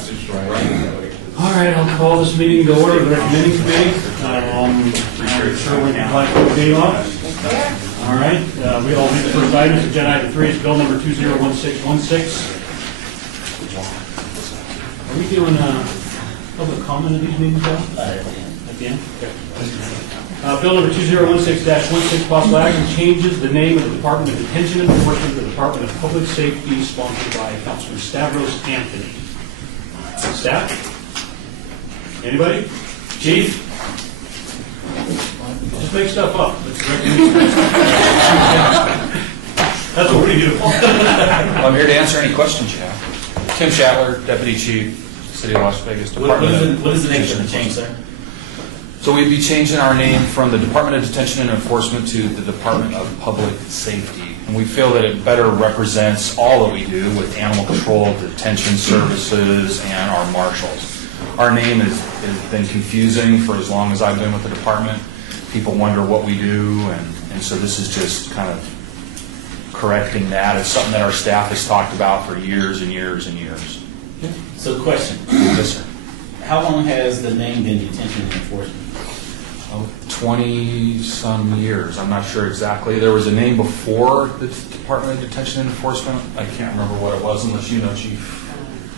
All right, I'll call this meeting to order. The recommending committee. I'm sure we can like to day off. All right, we all read the first item. Agenda item 3 is bill number 201616. Are we doing public comment at these meetings, Al? At the end? Okay. Bill number 2016-16, possible action, changes the name of the Department of Detention and Enforcement to the Department of Public Safety, sponsored by Councilman Stavros Anthony. Staff? Anybody? Chief? Just make stuff up. That's what we do. Well, I'm here to answer any questions you have. Tim Shatler, Deputy Chief, City of Las Vegas Department. What is the nature of the change, sir? So we'd be changing our name from the Department of Detention and Enforcement to the Department of Public Safety. And we feel that it better represents all that we do with animal control, detention services, and our marshals. Our name has been confusing for as long as I've been with the department. People wonder what we do, and so this is just kind of correcting that. It's something that our staff has talked about for years and years and years. So, question. Yes, sir. How long has the name been Detention and Enforcement? 20-some years. I'm not sure exactly. There was a name before the Department of Detention and Enforcement. I can't remember what it was, unless you know, Chief.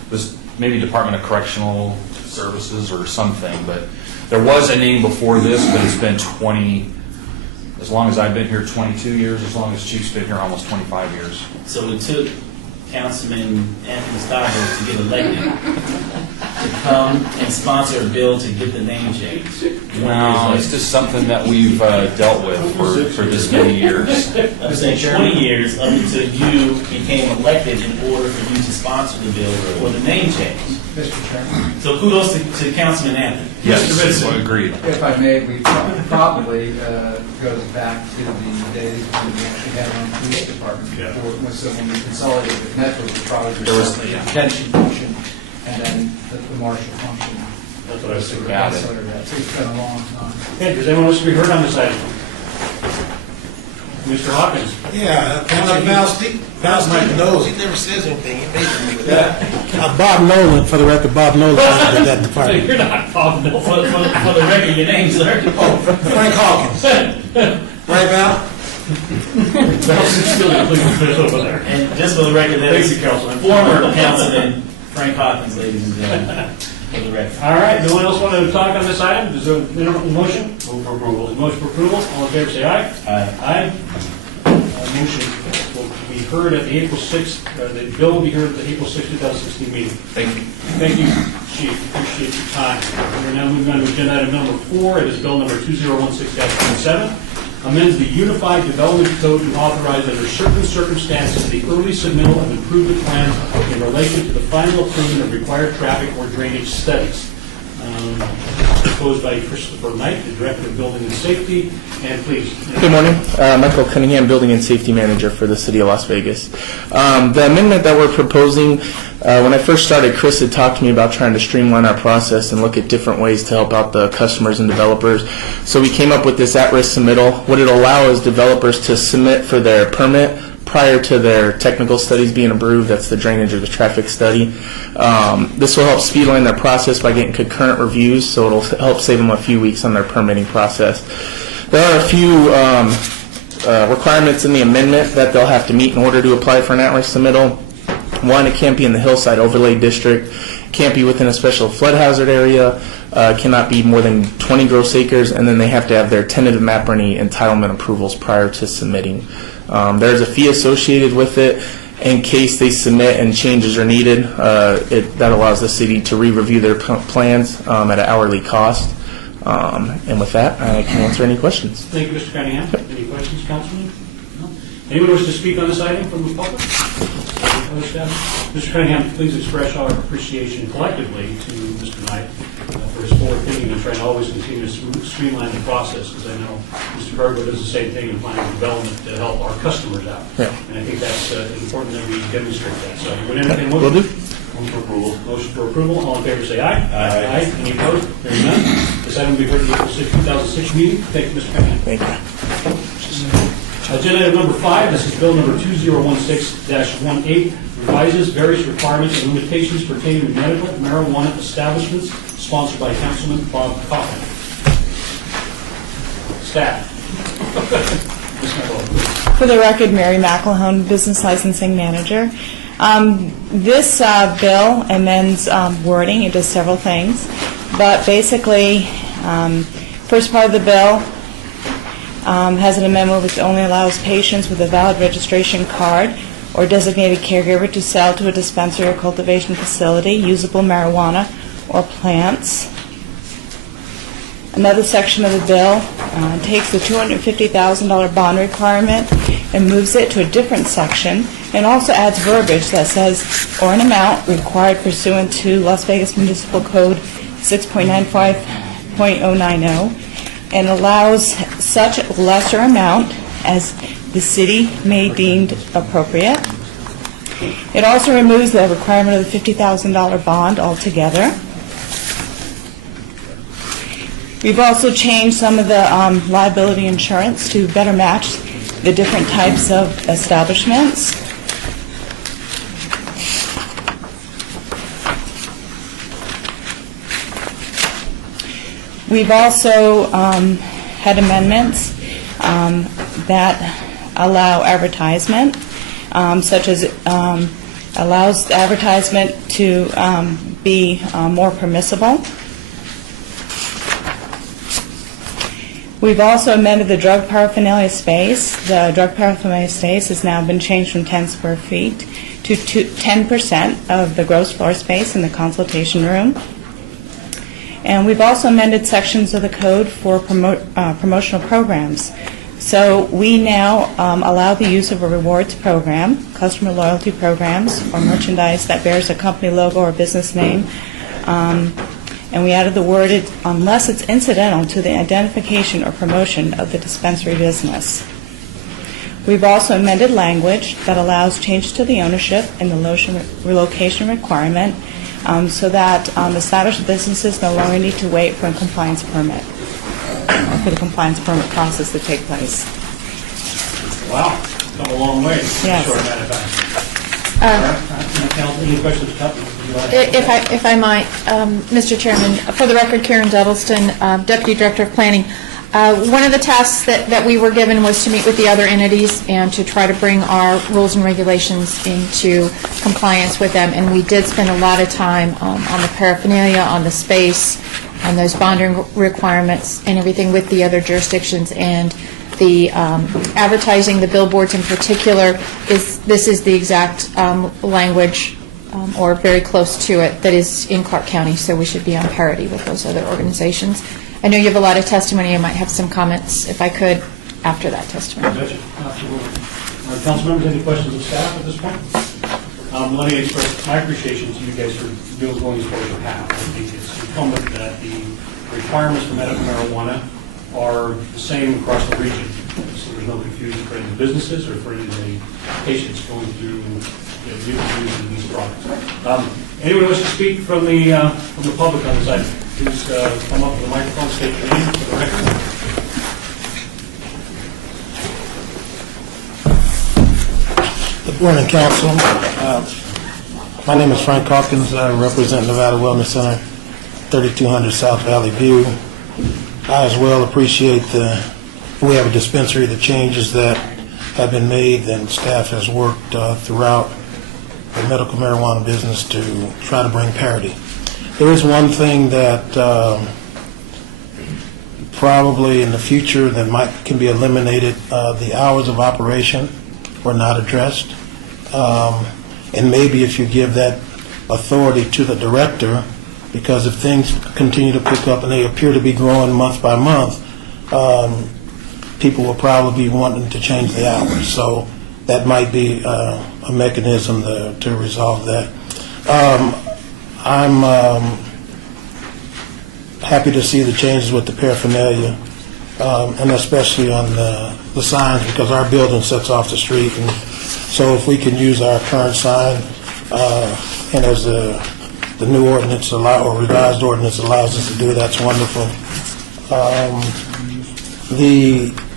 It was maybe Department of Correctional Services or something, but there was a name before this, but it's been 20, as long as I've been here, 22 years, as long as Chief's been here, almost 25 years. So it took Councilman Anthony Stavros to get elected to come and sponsor a bill to get the name changed. Well, it's just something that we've dealt with for this many years. I'm saying 20 years up until you became elected in order for you to sponsor the bill for the name change. Mr. Chairman. So kudos to Councilman Anthony. Yes, agreed. If I may, we probably goes back to the days when we actually had our own police department. Yeah. So when we consolidated with Metro, we probably There was- the detention function and then the marshal function. That's what I was thinking. Got it. So it's been a long time. Okay, does anyone wish to be heard on this item? Mr. Hawkins? Yeah, like Val's like knows. He never says anything. He makes me with that. Bob Nolan, for the record, Bob Nolan is that So department. you're not Bob Nolan. For the record, your name, sir. Frank Hawkins. Right, Val? That's still completely over there. And just for the record, that Thank is you, Councilman. former Councilman Frank Hawkins, ladies and gentlemen, for the record. All right, no one else want to talk on this item? Is there a motion? Move for approval. Motion for approval, all in favor say aye. Aye. Aye. Motion will be heard at the April 6th, the bill will be heard at the April 6th, 2016 meeting. Thank you. Thank you, Chief, appreciate your time. We're now moving on to agenda item number 4, it is bill number 2016-27. Amends the Unified Development Code to authorize under certain circumstances the early submittal of improvement plans in relation to the final approval of required traffic or drainage studies. Proposed by Christopher Knight, the Director of Building and Safety, and please. Good morning. Michael Cunningham, Building and Safety Manager for the City of Las Vegas. The amendment that we're proposing, when I first started, Chris had talked to me about trying to streamline our process and look at different ways to help out the customers and developers. So we came up with this at-risk submittal. What it'll allow is developers to submit for their permit prior to their technical studies being approved. That's the drainage or the traffic study. This will help speedline their process by getting concurrent reviews, so it'll help save them a few weeks on their permitting process. There are a few requirements in the amendment that they'll have to meet in order to apply for an at-risk submittal. One, it can't be in the Hillside Overlay District, can't be within a special flood hazard area, cannot be more than 20 gross acres, and then they have to have their tentative map or any entitlement approvals prior to submitting. There's a fee associated with it in case they submit and changes are needed. That allows the city to re-review their plans at an hourly cost. And with that, I can answer any questions. Thank you, Mr. Cunningham. Any questions, Councilman? No? Anyone wish to speak on this item from the public? Other staff? Mr. Cunningham, please express our appreciation collectively to Mr. Knight for his forward thinking and trying to always continue to streamline the process, because I know Mr. Cargo does the same thing in planning and development to help our customers out. Yeah. And I think that's important that we demonstrate that. So would entertain a motion? Will do. Move for approval. Motion for approval. All in favor say aye. Aye. Any opposed? Hearing none. This item will be heard at the April 6, 2006 meeting. Thank you, Mr. Cunningham. Thank you. Agenda item number 5, this is bill number 2016-18, revises various requirements and limitations pertaining to medical marijuana establishments, sponsored by Councilman Bob Coffin. Staff. Ms. McElroy. For the record, Mary McElhone, Business Licensing Manager. This bill amends wording. It does several things. But basically, first part of the bill has an amendment which only allows patients with a valid registration card or designated caregiver to sell to a dispensary or cultivation facility usable marijuana or plants. Another section of the bill takes the $250,000 bond requirement and moves it to a different section, and also adds verbiage that says, or an amount required pursuant to Las Vegas Municipal Code 6.95.090, and allows such lesser amount as the city may deem appropriate. It also removes the requirement of the $50,000 bond altogether. We've also changed some of the liability insurance to better match the different types of establishments. We've also had amendments that allow advertisement, such as allows advertisement to be more permissible. We've also amended the drug paraphernalia space. The drug paraphernalia space has now been changed from 10 square feet to 10% of the gross floor space in the consultation room. And we've also amended sections of the code for promotional programs. So we now allow the use of a rewards program, customer loyalty programs, or merchandise that bears a company logo or business name. And we added the word, unless it's incidental to the identification or promotion of the dispensary business. We've also amended language that allows change to the ownership and the relocation requirement, so that established businesses no longer need to wait for a compliance permit, or for the compliance permit process to take place. Wow, come a long way. Yes. Short amount of time. Council, any questions? If I might, Mr. Chairman, for the record, Karen Duddleston, Deputy Director of Planning. One of the tasks that we were given was to meet with the other entities and to try to bring our rules and regulations into compliance with them. And we did spend a lot of time on the paraphernalia, on the space, on those bonding requirements and everything with the other jurisdictions. And the advertising, the billboards in particular, this is the exact language or very close to it that is in Clark County, so we should be on parity with those other organizations. I know you have a lot of testimony. I might have some comments, if I could, after that testimony. Gotcha. Council members, any questions of staff at this point? Let me express my appreciation to you guys for going as far as you have. I think it's incumbent that the requirements for medical marijuana are the same across the region, so there's no confusion for any businesses or for any of the patients going through using these products. Anyone wish to speak from the public on this item? Please come up to the microphone, state your name for the record. Good morning, Council. My name is Frank Hawkins. I represent Nevada Wellness Center, 3200 South Valley View. I as well appreciate we have a dispensary, the changes that have been made, and staff has worked throughout the medical marijuana business to try to bring parity. There is one thing that probably in the future that can be eliminated. The hours of operation were not addressed. And maybe if you give that authority to the director, because if things continue to pick up and they appear to be growing month by month, people will probably be wanting to change the hours. So that might be a mechanism to resolve that. I'm happy to see the changes with the paraphernalia, and especially on the signs, because our building sets off the street. And so if we can use our current sign, and as the new ordinance or revised ordinance allows us to do, that's wonderful.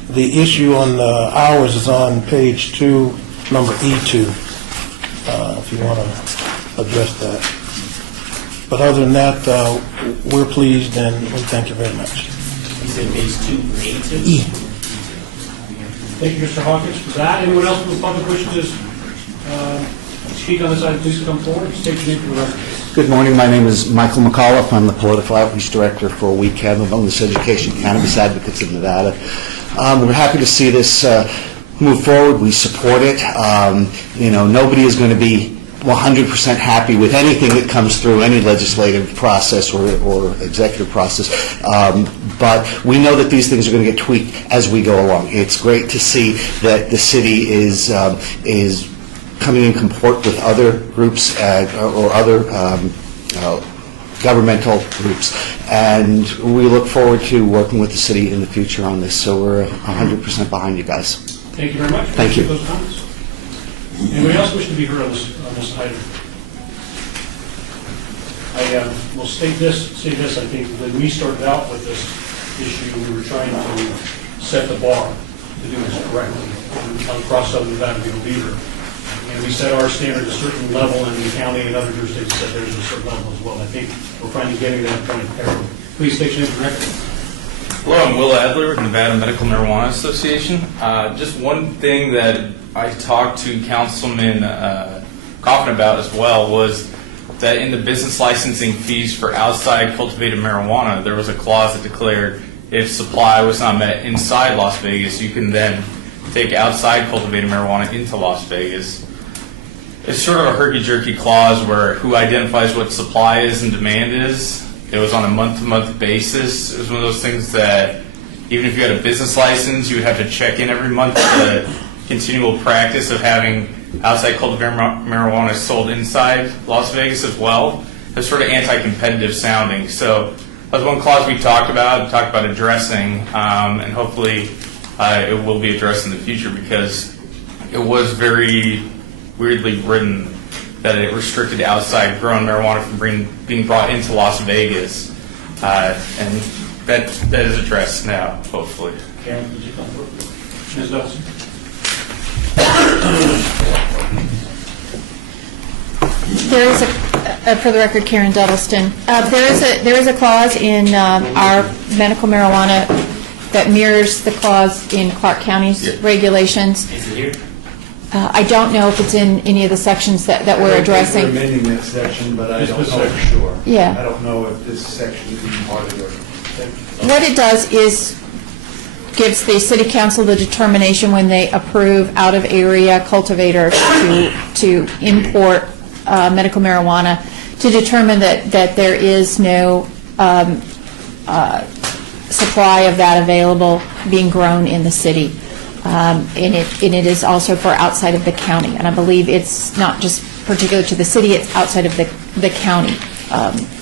The issue on the hours is on page 2, number E2. if you want to address that. But other than that, we're pleased and we thank you very much. You said page 282? Thank you, Mr. Hawkins, for that. Anyone else from the public wishing to speak on this item, please come forward. State your name for the record. Good morning. My name is Michael McAuliffe. I'm the Political Outreach Director for We Can, the Wellness Education Cannabis Advocates of Nevada. We're happy to see this move forward. We support it. Nobody is going to be 100% happy with anything that comes through any legislative process or executive process. But we know that these things are going to get tweaked as we go along. It's great to see that the city is coming in comport with other groups or other governmental groups. And we look forward to working with the city in the future on this. So we're 100% behind you guys. Thank you very much. Thank you. Those comments. Anybody else wish to be heard on this item? I will say this, I think when we started out with this issue, we were trying to set the bar to do this correctly across Southern Nevada, be the leader. And we set our standard at a certain level, and the county and other jurisdictions set theirs at a certain level as well. I think we're finally getting to that point of parity. Please state your name for the record. Hello, I'm Will Adler with Nevada Medical Marijuana Association. Just one thing that I talked to Councilman Coffin about as well was that in the business licensing fees for outside cultivated marijuana, there was a clause that declared if supply was not met inside Las Vegas, you can then take outside cultivated marijuana into Las Vegas. It's sort of a herky-jerky clause where who identifies what supply is and demand is. It was on a month-to-month basis. It was one of those things that even if you had a business license, you would have to check in every month. The continual practice of having outside cultivated marijuana sold inside Las Vegas as well is sort of anti-competitive sounding. So that's one clause we talked about addressing, and hopefully it will be addressed in the future because it was very weirdly written that it restricted outside grown marijuana from being brought into Las Vegas, and that is addressed now, hopefully. Karen, would you come forward? Ms. Dawson? There is for the record, Karen Duddleston, there is a clause in our medical marijuana that mirrors the clause in Clark County's regulations. Is it here? I don't know if it's in any of the sections that we're addressing. We're amending that section, but I Just don't this know for section. sure. Yeah. I don't know if this section is even part of it. What it does is gives the city council the determination when they approve out-of-area cultivators to import medical marijuana to determine that there is no supply of that available being grown in the city. And it is also for outside of the county. And I believe it's not just particular to the city, it's outside of the county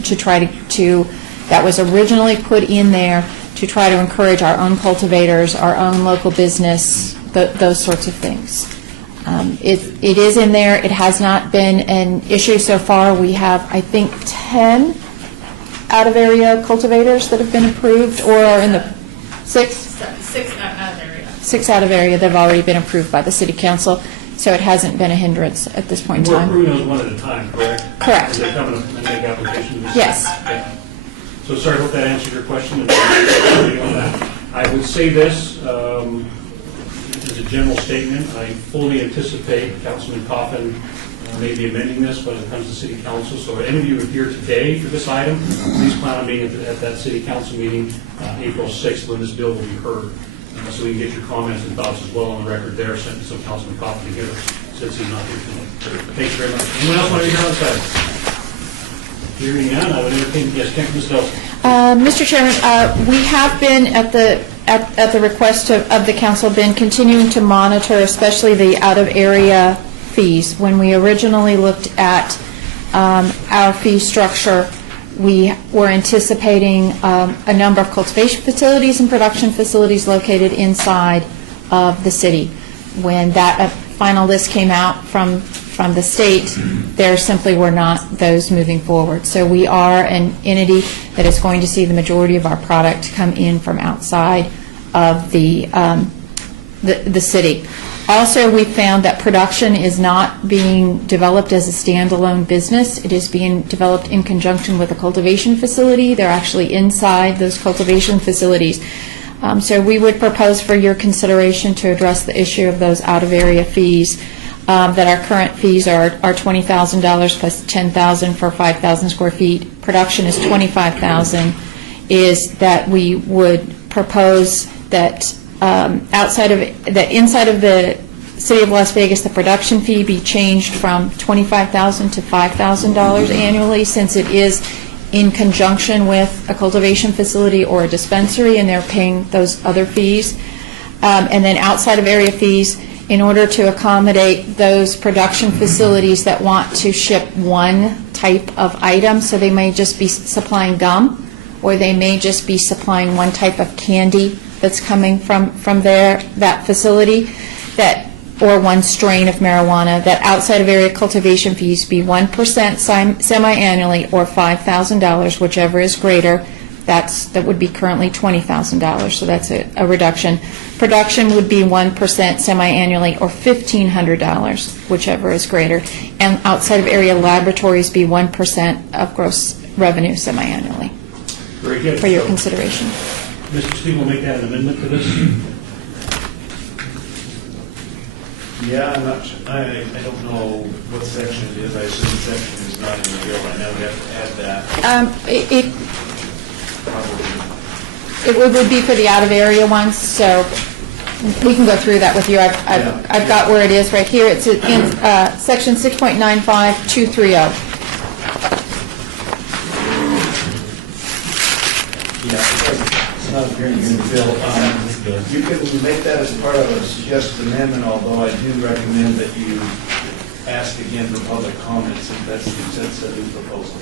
to try to, that was originally put in there to try to encourage our own cultivators, our own local business, those sorts of things. It is in there. It has not been an issue so far. We have, I think, 10 out-of-area cultivators that have been approved, or are in the 6? 6 out of area. 6 out of area that have already been approved by the city council, so it hasn't been a hindrance at this point in We're time. approving those one at a time, correct? Correct. As they come in and make applications? Yes. Okay. So sorry, I hope that answered your question. On that. I would say this, as a general statement, I fully anticipate Councilman Coffin may be amending this when it comes to city council. So if any of you are here today for this item, please plan on being at that city council meeting April 6th when this bill will be heard. So we can get your comments and thoughts as well on the record there, so Councilman Coffin can hear us since he's not here tonight. Thank you very much. Anyone else want to be here on this item? Hearing none, I would entertain, yes, Ms. Nelson. Mr. Chairman, we have been at the request of the council been continuing to monitor, especially the out-of-area fees. When we originally looked at our fee structure, we were anticipating a number of cultivation facilities and production facilities located inside of the city. When that final list came out from the state, there simply were not those moving forward. So we are an entity that is going to see the majority of our product come in from outside of the city. Also, we found that production is not being developed as a standalone business. It is being developed in conjunction with a cultivation facility. They're actually inside those cultivation facilities. So we would propose for your consideration to address the issue of those out-of-area fees, that our current fees are $20,000 plus $10,000 for 5,000 square feet. Production is $25,000. Is that we would propose that inside of the City of Las Vegas, the production fee be changed from $25,000 to $5,000 annually, since it is in conjunction with a cultivation facility or a dispensary, and they're paying those other fees. And then outside of area fees, in order to accommodate those production facilities that want to ship one type of item, so they may just be supplying gum, or they may just be supplying one type of candy that's coming from that facility, or one strain of marijuana, that outside of area cultivation fees be 1% semi-annually or $5,000, whichever is greater. That would be currently $20,000, so that's a reduction. Production would be 1% semi-annually or $1,500, whichever is greater. And outside of area laboratories be 1% of gross revenue semi-annually. Very good. For your So, consideration. Mr. Steve will make that an amendment to this. Yeah, I'm not, I don't know what section it is. I assume section is not in the bill right now. We have to add that. It would be for the out-of-area ones, so we can go through that with you. I've got where it is right here. It's in section 6.95230. Yeah, it's not appearing in the bill. You can make that as part of a suggested amendment, although I do recommend that you ask again for public comments if that's a new proposal.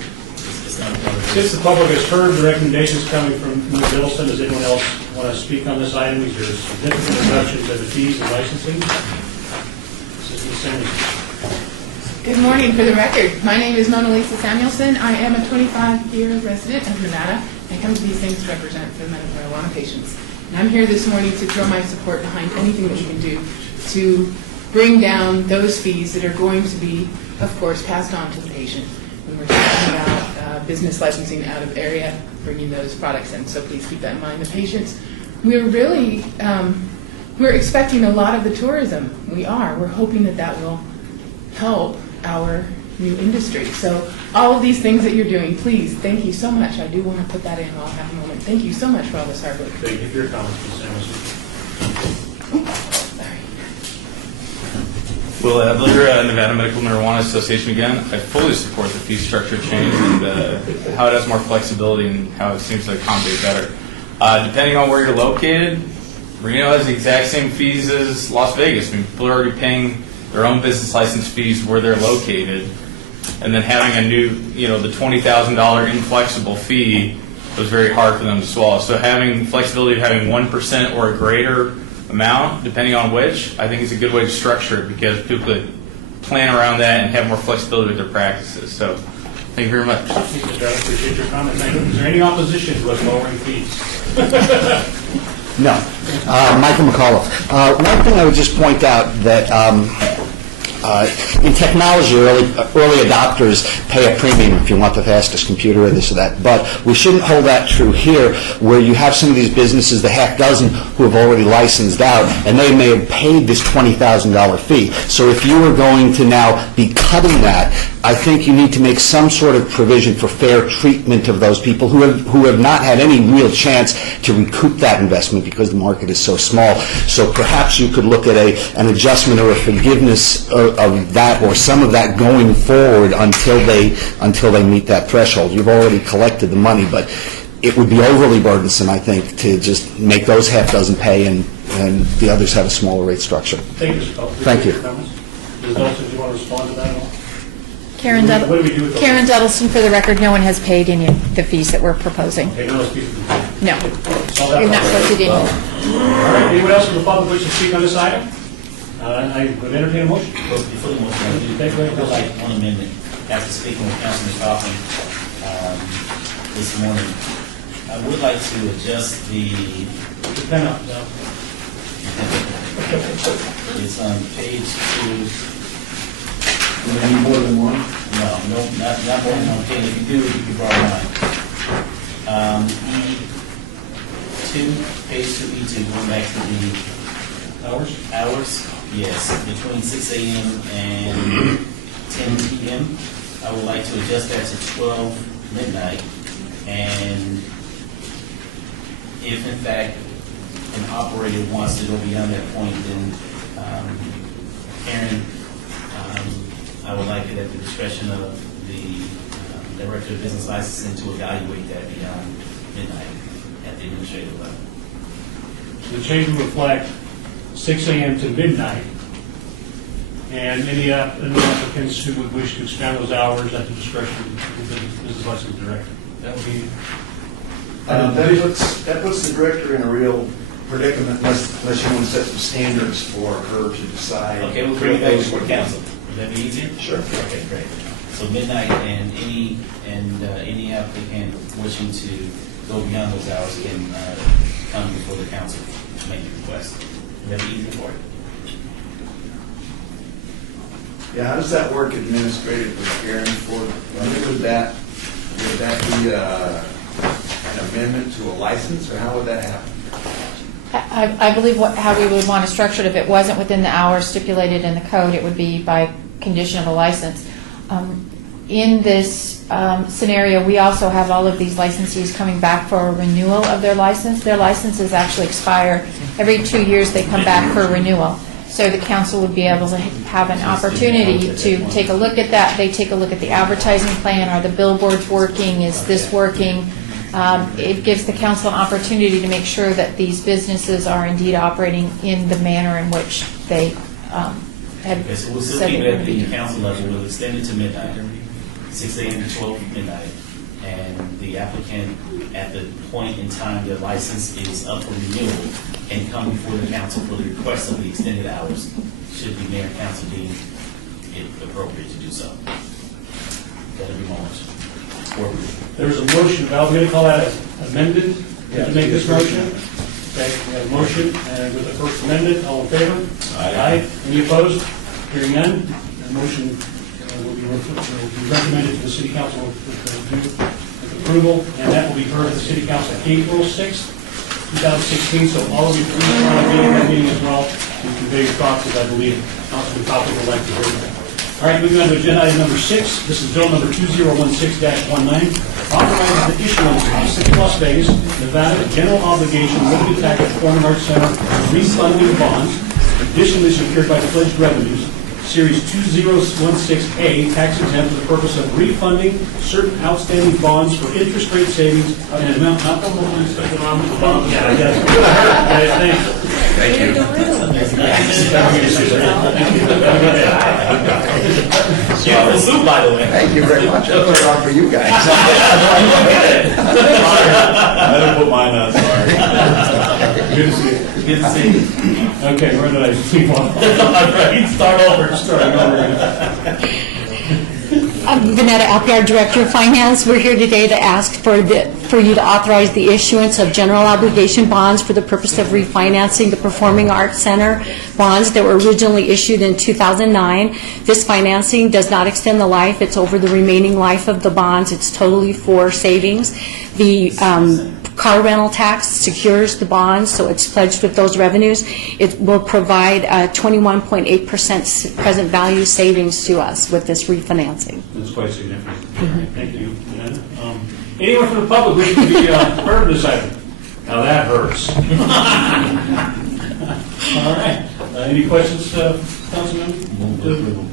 Since the public has heard the recommendations coming from Ms. Middleton, does anyone else want to speak on this item? Is there a significant reduction to the fees and licensing? Assistant Senator. Good morning. For the record, my name is Mona Lisa Samuelson. I am a 25-year resident of Nevada and come to these things to represent for the medical marijuana patients. And I'm here this morning to throw my support behind anything that we can do to bring down those fees that are going to be, of course, passed on to the patient when we're talking about business licensing out of area, bringing those products in. So please keep that in mind. The patients, we're really, we're expecting a lot of the tourism. We are. We're hoping that that will help our new industry. So all of these things that you're doing, please, thank you so much. I do want to put that in while I have a moment. Thank you so much for all this hard work. Thank you for your comments, Ms. Samuelson. Will Adler, Nevada Medical Marijuana Association again. I fully support the fee structure change and how it has more flexibility and how it seems to accommodate better. Depending on where you're located, Reno has the exact same fees as Las Vegas. I mean, people are already paying their own business license fees where they're located. And then having a new, the $20,000 inflexible fee was very hard for them to swallow. So having flexibility of having 1% or a greater amount, depending on which, I think is a good way to structure it because people could plan around that and have more flexibility with their practices. So, thank you very much. Thank you, Mr. Adler. Appreciate your comment. Thank you. Is there any opposition to us lowering fees? No. Michael McAuliffe. One thing I would just point out that in technology, early adopters pay a premium if you want the fastest computer or this or that. But we shouldn't hold that true here, where you have some of these businesses, the half dozen, who have already licensed out, and they may have paid this $20,000 fee. So if you are going to now be cutting that, I think you need to make some sort of provision for fair treatment of those people who have not had any real chance to recoup that investment because the market is so small. So perhaps you could look at an adjustment or a forgiveness of that or some of that going forward until they meet that threshold. You've already collected the money, but it would be overly burdensome, I think, to just make those half dozen pay and the others have a smaller rate structure. Thank you, Mr. Culp. Thank you. Ms. Nelson, do you want to respond to that at all? Karen What do we do with those? Karen Duddleston, for the record, no one has paid any of the fees that we're proposing. Okay, no, let's speak to the No. Solve that You're not problem. supposed to do All right, anyone else from the public wish to speak on this item? I would entertain a motion. Well, before the motion, I would like one amendment. After speaking with Councilman Coffin this morning, I would like to adjust the... Depend on, It's on page 2. Do we need more than one? No, not more than one page. If you do, you can borrow mine. E2, page 2, E2, going back to the hours. Yes, between 6 a.m. and 10 p.m. I would like to adjust that to 12 midnight. And if in fact an operator wants to go beyond that point, then Karen, I would like it at the discretion of the Director of Business Licensing to evaluate that beyond midnight at the administrative level. The change will reflect 6 a.m. to midnight, and any applicants who would wish to expand those hours at the discretion of the business license director. That would be. That puts the director in a real predicament unless you want to set some standards for her to decide. Okay, we'll bring it back before council. Would that be easier? Sure. Okay, great. So midnight, and any applicant wishing to go beyond those hours can come before the council to make a request. Would that be easier for you? Yeah, how does that work administratively, Karen? Would that be an amendment to a license, or how would that happen? I believe how we would want to structure it, if it wasn't within the hours stipulated in the code, it would be by condition of a license. In this scenario, we also have all of these licensees coming back for a renewal of their license. Their licenses actually expire every 2 years. They come back for renewal. So the council would be able to have an opportunity to take a look at that. They take a look at the advertising plan. Are the billboards working? Is this working? It gives the council an opportunity to make sure that these businesses are indeed operating in the manner in which they have Okay, so we'll still said keep they it at would the be. council level. We'll extend it to midnight, 6 a.m. to 12 midnight. And the applicant, at the point in time their license is up for renewal, can come before the council for the request of the extended hours, should the mayor and council deem it appropriate to do so. That'll be my motion. There's a motion, Val, we're going to call that amended to make this motion. Okay, we have a motion, and with the first amendment, all in favor? Aye. Any opposed? Hearing none, the motion will be recommended to the city council with approval, and that will be heard at the city council April 6th, 2016. So all of you, please try to be in that meeting as well, and convey your thoughts, as I believe Councilman Copley would like to hear them. All right, moving on to agenda item number 6. This is bill number 2016-19, authorizing the issuance of the City of Las Vegas, Nevada general obligation limited tax performing arts center refunding bonds, additionally secured by pledged revenues, Series 2016A, tax exempt for the purpose of refunding certain outstanding bonds for interest rate savings in an amount not Yeah, I guess. Thank you. Beautiful soup, by the way. Thank you very much. I'll put it on for you guys. I didn't put mine on, sorry. Good to see you. Good to see you. Okay, where did I leave off? Starting over. I'm Vanetta Alpiar, Director of Finance. We're here today to ask for you to authorize the issuance of general obligation bonds for the purpose of refinancing the Performing Arts Center bonds that were originally issued in 2009. This financing does not extend the life. It's over the remaining life of the bonds. It's totally for savings. The car rental tax secures the bonds, so it's pledged with those revenues. It will provide 21.8% present value savings to us with this refinancing. That's quite significant. Thank you. Anyone from the public wishing to be heard of this item? Now that hurts. All right. Any questions, Councilman?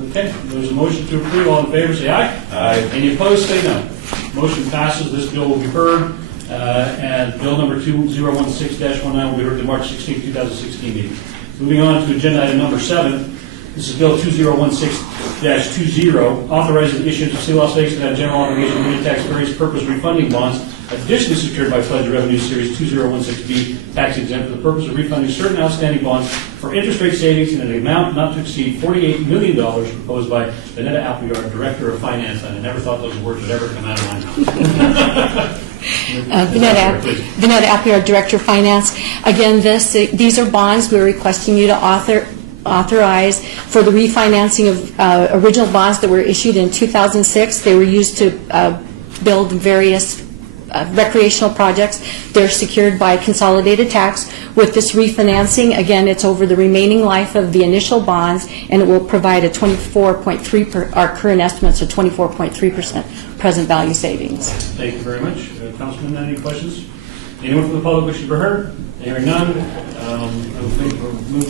Okay. There's a motion to approve. All in favor, say aye. Aye. Any opposed, say no. Motion passes. This bill will be heard. And bill number 2016-19 will be heard at the March 16, 2016 meeting. Moving on to agenda item number 7. This is bill 2016-20, authorizing the issuance of City of Las Vegas Nevada general obligation limited tax various purpose refunding bonds, additionally secured by pledge of revenue series 2016B, tax exempt for the purpose of refunding certain outstanding bonds for interest rate savings in an amount not to exceed $48 million, proposed by Vanetta Alpiar, Director of Finance. And I never thought those words would ever come out of my mouth. Vanetta Appleyard, Director of Finance. Again, these are bonds we're requesting you to authorize for the refinancing of original bonds that were issued in 2006. They were used to build various recreational projects. They're secured by consolidated tax. With this refinancing, again, it's over the remaining life of the initial bonds, and it will provide a 24.3%, our current estimates are 24.3% present value savings. Thank you very much. Councilman, any questions? Anyone from the public wishing to be heard? Hearing none,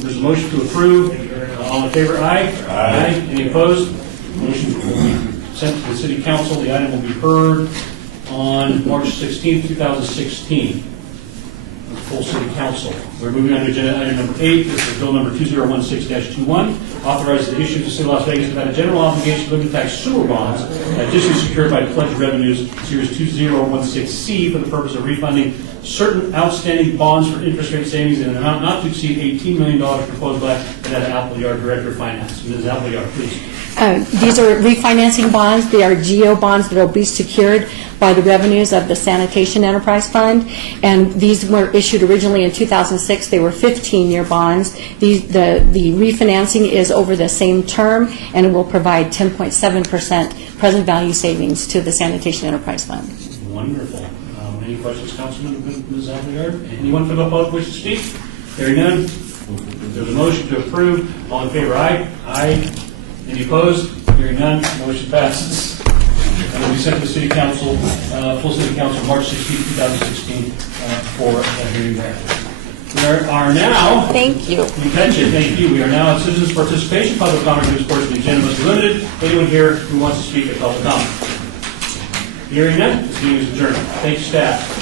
there's a motion to approve. All in favor, aye? Aye. Any opposed? Motion will be sent to the City Council. The item will be heard on March 16, 2016. Full City Council. We're moving on to agenda item number 8. This is bill number 2016-21, authorizes the issue to the City of Las Vegas without a general obligation limited tax sewer bonds additionally secured by pledged revenues, series 2016C, for the purpose of refunding certain outstanding bonds for interest rate savings in an amount not to exceed $18 million proposed by Vanetta Appleyard, Director of Finance. Ms. Appleyard, please. These are refinancing bonds. They are GO bonds that will be secured by the revenues of the Sanitation Enterprise Fund, and these were issued originally in 2006. They were 15-year bonds. The refinancing is over the same term, and it will provide 10.7% present value savings to the Sanitation Enterprise Fund. Wonderful. Any questions, Councilman, Ms. Appleyard? Anyone from the public wish to speak? Hearing none, there's a motion to approve. All in favor, aye? Aye. Any opposed? Hearing none, motion passes. And will be sent to the City Council, full City Council, March 16, 2016, for a hearing there. We are now... Thank you. We mentioned, thank you. We are now at citizens' participation. Public comment for this portion of the agenda must be limited. Anyone here who wants to speak at public comment? Hearing none, this meeting is adjourned. Thank you, staff.